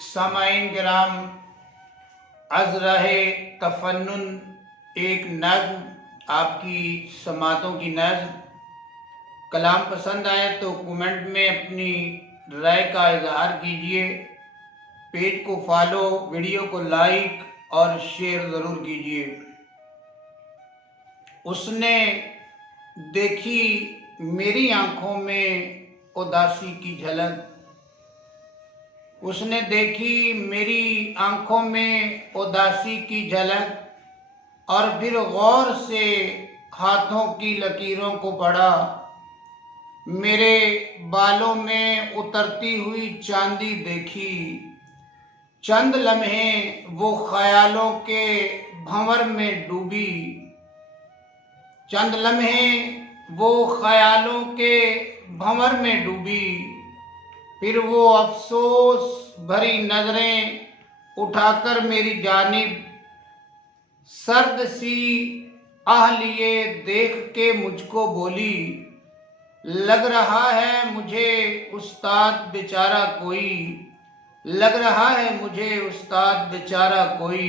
सामाइन किराम, अज़राहे तफन्नुन एक नज़्म, आपकी समातों की नज़्म। कलाम पसंद आए तो कमेंट में अपनी राय का इजहार कीजिए। पेज को फॉलो, वीडियो को लाइक और शेयर ज़रूर कीजिए। उसने देखी मेरी आंखों में उदासी की झलक, उसने देखी मेरी आंखों में उदासी की झलक, और फिर गौर से हाथों की लकीरों को पढ़ा। मेरे बालों में उतरती हुई चांदी देखी। चंद लम्हे वो ख्यालों के भंवर में डूबी। चंद लम्हे वो ख्यालों के भंवर में डूबी। फिर वो अफसोस भरी नजरें उठाकर मेरी जानिब सर्द सी आह लिए देख के मुझको बोली, लग रहा है मुझे उस्ताद बेचारा कोई, लग रहा है मुझे उस्ताद बेचारा कोई।